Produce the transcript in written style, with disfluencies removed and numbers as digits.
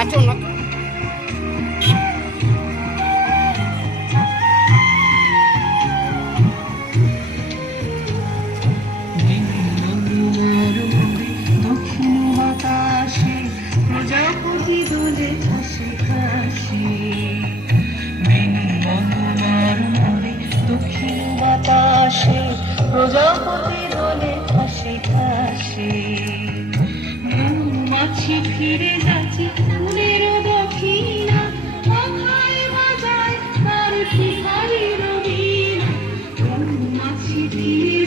নাচো নাচো। দক্ষিণ বাতাসে প্রজাপতি দোলে হাসি হাসি, মনোমার মোরে দক্ষিণ বাতাসে প্রজাপতি দোলে হাসি হাসি। মৌমাছি ফিরে যাচ্ছে ফুলের দক্ষিণা, মাথায় বাজায় তার ঠিকারি রবিনা। মৌমাছি ফিরে